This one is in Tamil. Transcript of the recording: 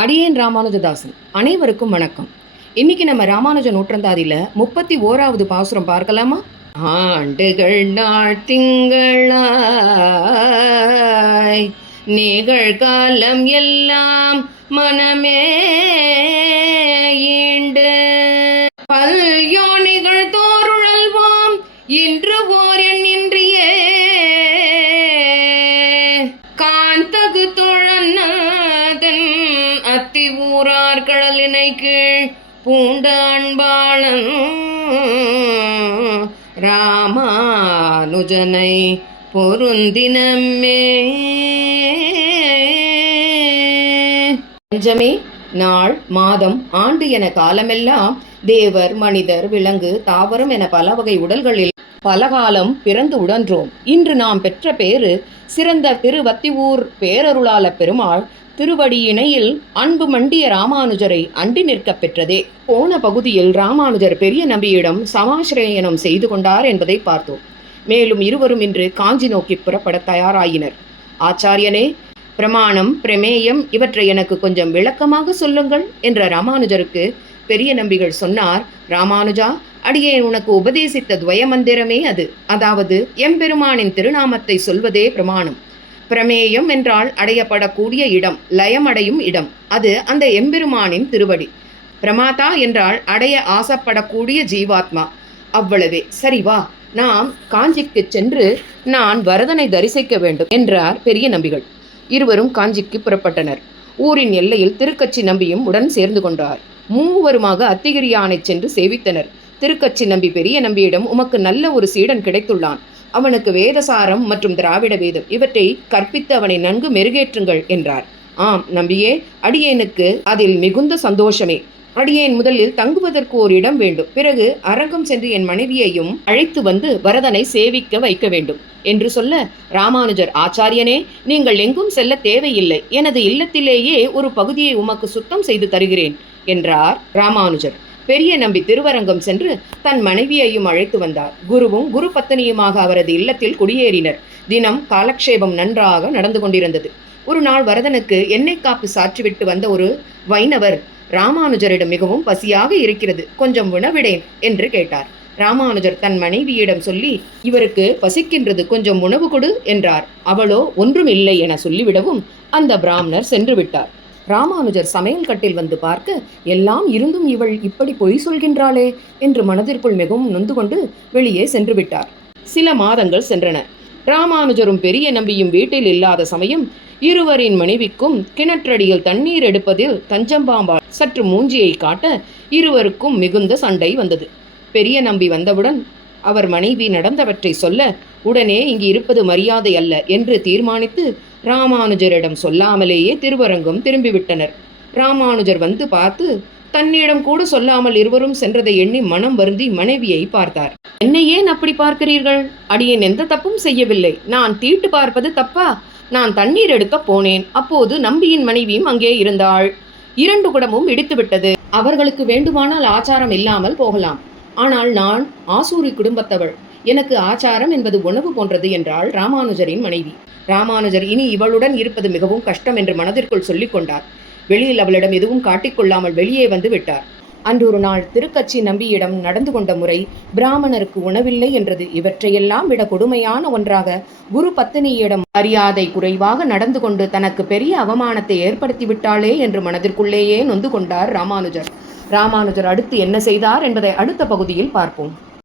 அடியேன் ராமானுஜதாசன். அனைவருக்கும் வணக்கம். இன்னைக்கு நம்ம ராமானுஜ நூற்றந்தாதியில 31வது பாசுரம் பார்க்கலாமா? ஆண்டுகள் நாள் திங்களாய் நிகழ்காலம் எல்லாம் மனமே ஈண்டு பல்யோனிகள் தோருழல்வாம் இன்று ஓர் எண்ணின்றியே காந்தகு தொழன்னதன் அத்தி ஊரார் கடலினை கீழ் பூண்ட அன்பாளன் ராமானுஜனை பொருந்தினமே. பஞ்சமே நாள் மாதம் ஆண்டு என காலமெல்லாம் தேவர் மனிதர் விலங்கு தாவரம் என பல வகை உடல்களில் பலகாலம் பிறந்து உடன்றோம். இன்று நாம் பெற்ற பேரு சிறந்த திருவத்தியூர் பேரருளாள பெருமாள் திருவடி இணையில் அன்பு மண்டிய ராமானுஜரை அண்டி நிற்க பெற்றதே. போன பகுதியில் ராமானுஜர் பெரிய நம்பியிடம் சமாசிரயனம் செய்து கொண்டார் என்பதை பார்த்தோம். மேலும் இருவரும் இன்று காஞ்சி நோக்கி புறப்பட தயாராயினர். ஆச்சாரியனே, பிரமாணம் பிரமேயம் இவற்றை எனக்கு கொஞ்சம் விளக்கமாக சொல்லுங்கள் என்ற ராமானுஜருக்கு பெரிய நம்பிகள் சொன்னார். ராமானுஜா, அடியேன் உனக்கு உபதேசித்த துவயமந்திரமே அது. அதாவது எம்பெருமானின் திருநாமத்தை சொல்வதே பிரமாணம். பிரமேயம் என்றால் அடையப்படக்கூடிய இடம், லயமடையும் இடம், அது அந்த எம்பெருமானின் திருவடி. பிரமாதா என்றால் அடைய ஆசைப்படக்கூடிய ஜீவாத்மா. அவ்வளவே. சரி வா, நாம் காஞ்சிக்கு சென்று நான் வரதனை தரிசிக்க வேண்டும் என்றார் பெரிய நம்பிகள். இருவரும் காஞ்சிக்கு புறப்பட்டனர். ஊரின் எல்லையில் திருக்கச்சி நம்பியும் உடன் சேர்ந்து கொண்டார். மூவருமாக அத்திகிரியானை சென்று சேவித்தனர். திருக்கச்சி நம்பி பெரிய நம்பியிடம், உமக்கு நல்ல ஒரு சீடன் கிடைத்துள்ளான். அவனுக்கு வேதசாரம் மற்றும் திராவிட வேதம் இவற்றை கற்பித்து அவனை நன்கு மெருகேற்றுங்கள் என்றார். ஆம் நம்பியே, அடியேனுக்கு அதில் மிகுந்த சந்தோஷமே. அடியேன் முதலில் தங்குவதற்கு ஒரு இடம் வேண்டும். பிறகு அரங்கம் சென்று என் மனைவியையும் அழைத்து வந்து வரதனை சேவிக்க வைக்க வேண்டும் என்று சொல்ல, ராமானுஜர், ஆச்சாரியனே, நீங்கள் எங்கும் செல்ல தேவையில்லை. எனது இல்லத்திலேயே ஒரு பகுதியை உமக்கு சுத்தம் செய்து தருகிறேன் என்றார் ராமானுஜர். பெரிய நம்பி திருவரங்கம் சென்று தன் மனைவியையும் அழைத்து வந்தார். குருவும் குரு பத்தினியுமாக அவரது இல்லத்தில் குடியேறினர். தினம் காலக்ஷேபம் நன்றாக நடந்து கொண்டிருந்தது. ஒரு நாள் வரதனுக்கு எண்ணெய் காப்பு சாற்றிவிட்டு வந்த ஒரு வைணவர் ராமானுஜரிடம், மிகவும் பசியாக இருக்கிறது, கொஞ்சம் உணவிடேன் என்று கேட்டார். ராமானுஜர் தன் மனைவியிடம் சொல்லி, இவருக்கு பசிக்கின்றது, கொஞ்சம் உணவு கொடு என்றார். அவளோ ஒன்றும் இல்லை என சொல்லிவிடவும் அந்த பிராமணர் சென்று விட்டார். ராமானுஜர் சமையல் கட்டில் வந்து பார்க்க, எல்லாம் இருந்தும் இவள் இப்படி பொய் சொல்கின்றாளே என்று மனதிற்குள் மிகவும் நொந்து கொண்டு வெளியே சென்று விட்டார். சில மாதங்கள் சென்றன. ராமானுஜரும் பெரிய நம்பியும் வீட்டில் இல்லாத சமயம் இருவரின் மனைவிக்கும் கிணற்றடியில் தண்ணீர் எடுப்பதில் தஞ்சம்பாம்பாள் சற்று மூஞ்சியை காட்ட இருவருக்கும் மிகுந்த சண்டை வந்தது. பெரிய நம்பி வந்தவுடன் அவர் மனைவி நடந்தவற்றை சொல்ல, உடனே இங்கு இருப்பது மரியாதை அல்ல என்று தீர்மானித்து ராமானுஜரிடம் சொல்லாமலேயே திருவரங்கம் திரும்பிவிட்டனர். ராமானுஜர் வந்து பார்த்து தன்னிடம் கூட சொல்லாமல் இருவரும் சென்றதை எண்ணி மனம் வருந்தி மனைவியை பார்த்தார். என்னை ஏன் அப்படி பார்க்கிறீர்கள்? அடியேன் எந்த தப்பும் செய்யவில்லை. நான் தீட்டு பார்ப்பது தப்பா? நான் தண்ணீர் எடுக்க போனேன். அப்போது நம்பியின் மனைவியும் அங்கே இருந்தாள். 2 குடமும் இடித்து விட்டது. அவர்களுக்கு வேண்டுமானால் ஆச்சாரம் இல்லாமல் போகலாம். ஆனால் நான் ஆசூரி குடும்பத்தவள். எனக்கு ஆச்சாரம் என்பது உணவு போன்றது என்றாள் ராமானுஜரின் மனைவி. ராமானுஜர் இனி இவளுடன் இருப்பது மிகவும் கஷ்டம் என்று மனதிற்குள் சொல்லிக் கொண்டார். வெளியில் அவளிடம் எதுவும் காட்டிக்கொள்ளாமல் வெளியே வந்து விட்டார். அன்று ஒரு நாள் திருக்கச்சி நம்பியிடம் நடந்து கொண்ட முறை பிராமணருக்கு உணவில்லை என்றது. இவற்றையெல்லாம் விட கொடுமையான ஒன்றாக குரு பத்தினியிடம் மரியாதை குறைவாக நடந்து கொண்டு தனக்கு பெரிய அவமானத்தை ஏற்படுத்தி விட்டாளே என்று மனதிற்குள்ளேயே நொந்து கொண்டார் ராமானுஜர். ராமானுஜர் அடுத்து என்ன செய்தார் என்பதை அடுத்த பகுதியில் பார்ப்போம்.